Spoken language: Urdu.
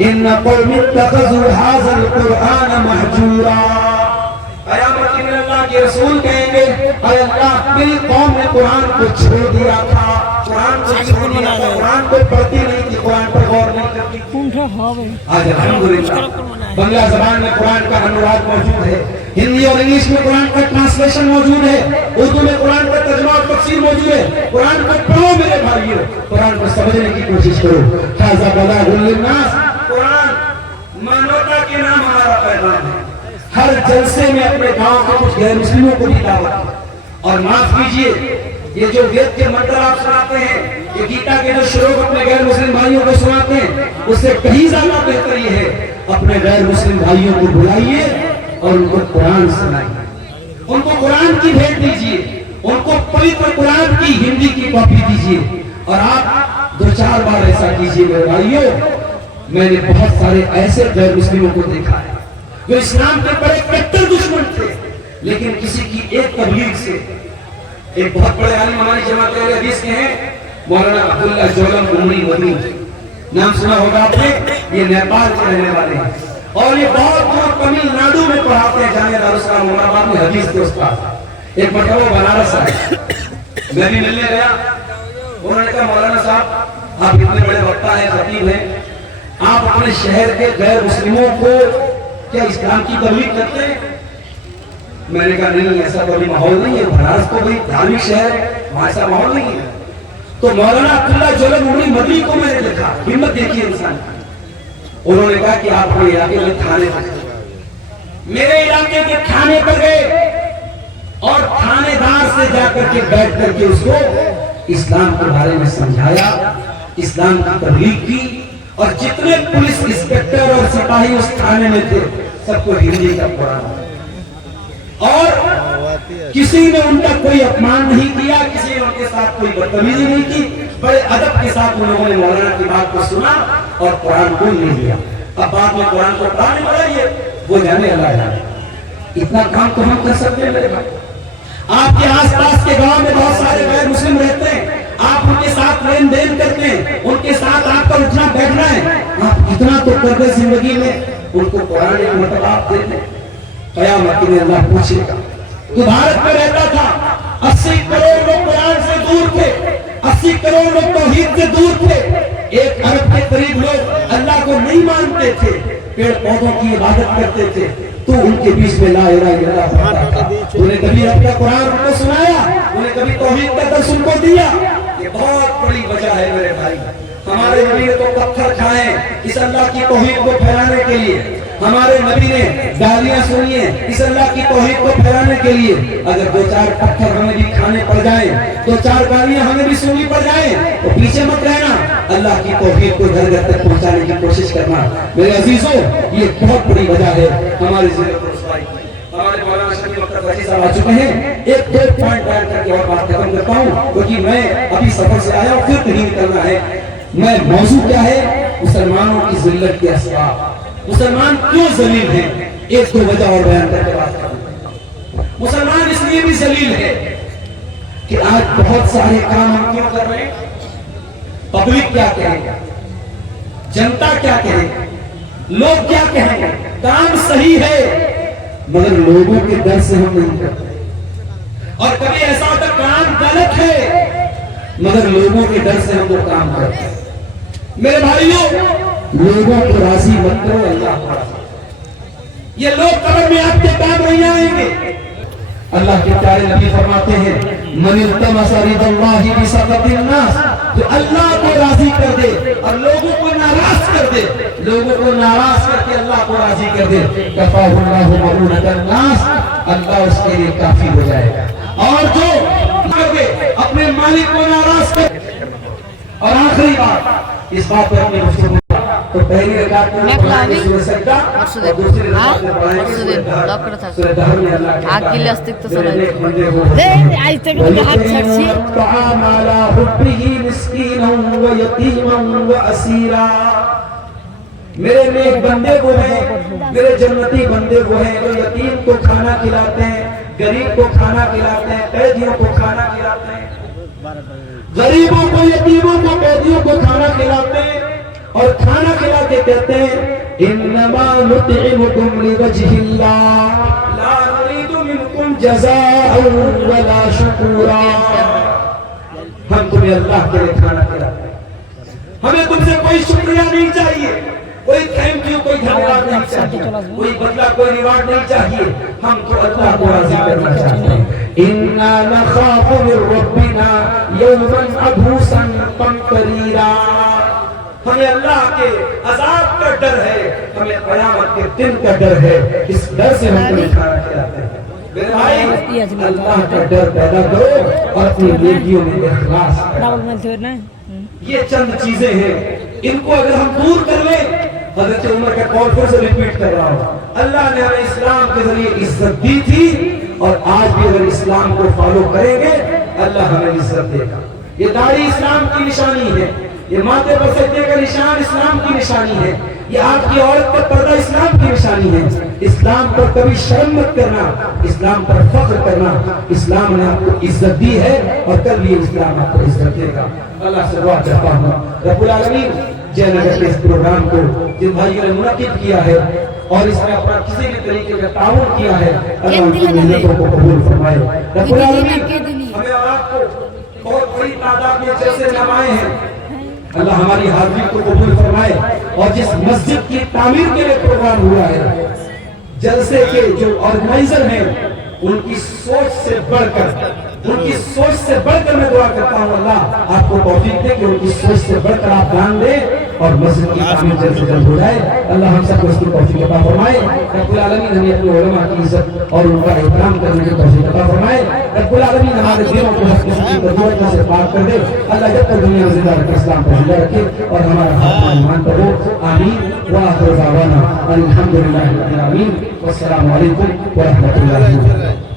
ان قوم اتخذوا هذا القرآن مهجورا. قیامت میں اللہ کے رسول کہیں گے اے اللہ میری قوم نے قرآن کو چھوڑ دیا تھا, قرآن کو چھوڑ دیا تھا, قرآن کو پڑھتی نہیں تھی, قرآن پر غور نہیں کرتی. آج الحمدللہ بنگلہ زبان میں قرآن کا انواد موجود ہے, ہندی اور انگلش میں قرآن کا ٹرانسلیشن موجود ہے, اردو میں قرآن کا ترجمہ اور تفسیر موجود ہے. قرآن کو پڑھو میرے بھائیو, قرآن کو سمجھنے کی کوشش کرو. ھذا بلاغ للناس, قرآن مانوتا کے نام ہمارا پیغام ہے. ہر جلسے میں اپنے گاؤں کے کچھ غیر مسلموں کو بھی دعوت. اور معاف کیجئے, یہ جو وید کے منتر آپ سناتے ہیں, یہ گیتا کے جو شلوک اپنے غیر مسلم بھائیوں کو سناتے ہیں, اس سے کہیں زیادہ بہتر یہ ہے اپنے غیر مسلم بھائیوں کو بلائیے اور ان کو قرآن سنائیے, ان کو قرآن کی بھیٹ دیجئے, ان کو پوتر قرآن کی ہندی کی کاپی دیجئے. اور آپ 2-4 بار ایسا کیجئے میرے بھائیوں. میں نے بہت سارے ایسے غیر مسلموں کو دیکھا ہے جو اسلام کے بڑے کٹر دشمن تھے, لیکن کسی کی ایک تبلیغ سے. ایک بہت بڑے عالم ہماری جماعت اہل حدیث کے ہیں مولانا عبداللہ جولم عمری مدنی, نام سنا ہوگا آپ نے, یہ نیپال کے رہنے والے ہیں اور یہ بہت دور تمل ناڈو میں پڑھاتے ہیں جامعہ دارالاسلام مرادآباد میں حدیث کے استاد. ایک مرتبہ بنارس آئے, میں بھی ملنے گیا, انہوں نے کہا مولانا صاحب آپ اتنے بڑے وقتہ ہیں, خطیب ہیں, آپ اپنے شہر کے غیر مسلموں کو کیا اسلام کی تبلیغ کرتے ہیں؟ میں نے کہا نہیں, ایسا کوئی ماحول نہیں ہے, بنارس کو کوئی دھارمک شہر ہے, وہاں ایسا ماحول نہیں ہے. تو مولانا عبداللہ جولم عمری مدنی کو میں نے دیکھا, ہمت دیکھی انسان کی. انہوں نے کہا کہ آپ اپنے علاقے میں تھانے پر گئے, میرے علاقے کے تھانے پر گئے اور تھانے دار سے جا کر کے بیٹھ کر کے اس کو اسلام کے بارے میں سمجھایا, اسلام کی تبلیغ کی. اور جتنے پولیس انسپکٹر اور سپاہی اس تھانے میں تھے سب کو ہندی کا قرآن, اور کسی نے ان کا کوئی اپمان نہیں کیا, کسی نے ان کے ساتھ کوئی بدتمیزی نہیں کی. بڑے ادب کے ساتھ انہوں نے مولانا کی بات کو سنا اور قرآن کو لے لیا. اب بعد میں قرآن کو پڑھانے پڑا, یہ وہ جانے اللہ جانے. اتنا کام تو ہم کر سکتے ہیں میرے بھائی. آپ کے آس پاس کے گاؤں میں بہت سارے غیر مسلم رہتے ہیں, آپ ان کے ساتھ لین دین کرتے ہیں, ان کے ساتھ آپ کا اٹھنا بیٹھنا ہے, آپ کتنا تو کر دیں زندگی میں, ان کو قرآن ایک مرتبہ آپ دے دیں. قیامت میں اللہ پوچھے گا. تو بھارت میں رہتا تھا 80 کروڑ لوگ قرآن سے دور تھے, 80 کروڑ لوگ توحید سے دور تھے, 1 ارب کے قریب لوگ اللہ کو نہیں مانتے تھے, پیڑ پودوں کی عبادت کرتے تھے. تو ان کے بیچ میں لا الہ الا اللہ پڑھتا تھا. انہیں کبھی رب کا قرآن ان کو سنایا, انہیں کبھی توحید کا درس ان کو دیا. یہ بہت بڑی وجہ ہے میرے بھائی. ہمارے نبی نے تو پتھر کھائے اس اللہ کی توحید کو پھیلانے کے لیے, ہمارے نبی نے گالیاں سنی ہیں اس اللہ کی توحید کو پھیلانے کے لیے. اگر 2-4 پتھر ہمیں بھی کھانے پڑ جائیں, 2-4 گالیاں ہمیں بھی سننی پڑ جائیں, تو پیچھے مت رہنا, اللہ کی توحید کو گھر گھر تک پہنچانے کی کوشش کرنا. میرے عزیزوں, یہ بہت بڑی وجہ ہے ہماری ذلت و رسوائی کی. ہمارے مولانا شفیع اختر رشید صاحب آ چکے ہیں, 1-2 پوائنٹ بیان کر کے اور بات ختم کرتا ہوں, کیونکہ میں ابھی سفر سے آیا اور پھر کہیں نکلنا ہے. میں موضوع کیا ہے, مسلمانوں کی ذلت کے اسباب, مسلمان کیوں ذلیل ہیں, 1-2 وجہ اور بیان کر کے بات کروں. مسلمان اس لیے بھی ذلیل ہے کہ آج بہت سارے کام ہم کیوں کر رہے ہیں, پبلک کیا کہے گا, جنتا کیا کہے گا, لوگ کیا کہیں گے. کام صحیح ہے مگر لوگوں کے ڈر سے ہم نہیں کرتے, اور کبھی ایسا ہوتا کام غلط ہے مگر لوگوں کے ڈر سے ہم وہ کام کرتے ہیں. میرے بھائیوں, لوگوں کو راضی مت کرو, اللہ کو راضی. یہ لوگ قبر میں آپ کے کام نہیں آئیں گے. اللہ کے پیارے نبی فرماتے ہیں من التمس رضا اللہ بسخط الناس, جو اللہ کو راضی کر دے اور لوگوں کو ناراض کر دے, لوگوں کو ناراض کر کے اللہ کو راضی کر دے, کفاہ اللہ مؤونۃ الناس, اللہ اس کے لیے کافی ہو جائے گا. اور جو اپنے مالک کو ناراض کر. اور آخری بات اس بات پر اپنے گفتگو, تو پہلی رکعت میں قرآن کی سورہ سجدہ اور دوسری رکعت میں قرآن کی سورہ دہر. سورہ دہر میں اللہ کے الطعام علی حبہ مسکینا و یتیما و اسیرا. میرے نیک بندے وہ ہیں, میرے جنتی بندے وہ ہیں جو یتیم کو کھانا کھلاتے ہیں, غریب کو کھانا کھلاتے ہیں, قیدیوں کو کھانا کھلاتے ہیں, غریبوں کو, یتیموں کو, قیدیوں کو کھانا کھلاتے ہیں, اور کھانا کھلا کے کہتے ہیں انما نطعمکم لوجہ اللہ لا نريد منکم جزاء ولا شکورا. ہم تمہیں اللہ کے لیے کھانا کھلاتے ہیں, ہمیں تم سے کوئی شکریہ نہیں چاہیے, کوئی تھینک یو, کوئی دھنیواد نہیں چاہیے, کوئی بدلہ, کوئی ریوارڈ نہیں چاہیے. ہم تو اللہ کو راضی کرنا چاہتے ہیں. انا نخاف من ربنا یوما عبوسا قمطریرا. ہمیں اللہ کے عذاب کا ڈر ہے, ہمیں قیامت کے دن کا ڈر ہے, اس ڈر سے ہم تمہیں کھانا کھلاتے ہیں. میرے بھائی, اللہ کا ڈر پیدا کرو اور اپنی نیکیوں میں اخلاص کرو. یہ چند چیزیں ہیں, ان کو اگر ہم دور کر لیں, حضرت عمر کا قول پھر سے ریپیٹ کر رہا ہوں, اللہ نے ہمیں اسلام کے ذریعے عزت دی تھی اور آج بھی اگر اسلام کو فالو کریں گے اللہ ہمیں عزت دے گا. یہ داڑھی اسلام کی نشانی ہے, یہ ماتھے پر سجدے کا نشان اسلام کی نشانی ہے, یہ آپ کی عورت پر پردہ اسلام کی نشانی ہے. اسلام پر کبھی شرم مت کرنا, اسلام پر فخر کرنا. اسلام نے آپ کو عزت دی ہے اور کل بھی اسلام آپ کو عزت دے گا. اللہ سے دعا کرتا ہوں رب العالمین جے نگر کے اس پروگرام کو جن بھائیوں نے منعقد کیا ہے اور اس میں اپنا کسی بھی طریقے کا تعاون کیا ہے, اللہ ان کی محنتوں کو قبول فرمائے. رب العالمین ہمیں اور آپ کو بہت بڑی تعداد میں جیسے نمائے ہیں, اللہ ہماری حاضری کو قبول فرمائے. اور جس مسجد کی تعمیر کے لیے پروگرام ہوا ہے, جلسے کے جو آرگنائزر ہیں ان کی سوچ سے بڑھ کر میں دعا کرتا ہوں اللہ آپ کو توفیق دے کہ ان کی سوچ سے بڑھ کر آپ دان دیں اور مسجد کی تعمیر جلد سے جلد ہو جائے. اللہ ہم سب کو اس کی توفیق عطا فرمائے. رب العالمین ہمیں اپنے علماء کی عزت اور ان کا احترام کرنے کی توفیق عطا فرمائے. رب العالمین ہمارے دلوں کو حق قسم کی تربیت سے پاک کر دے. اللہ جب تک دنیا میں زندہ رکھے اسلام پر زندہ رکھے اور ہمارا خاتمہ ایمان پر ہو. آمین. وآخر دعوانا الحمدللہ رب العالمین. والسلام علیکم ورحمۃ اللہ وبرکاتہ.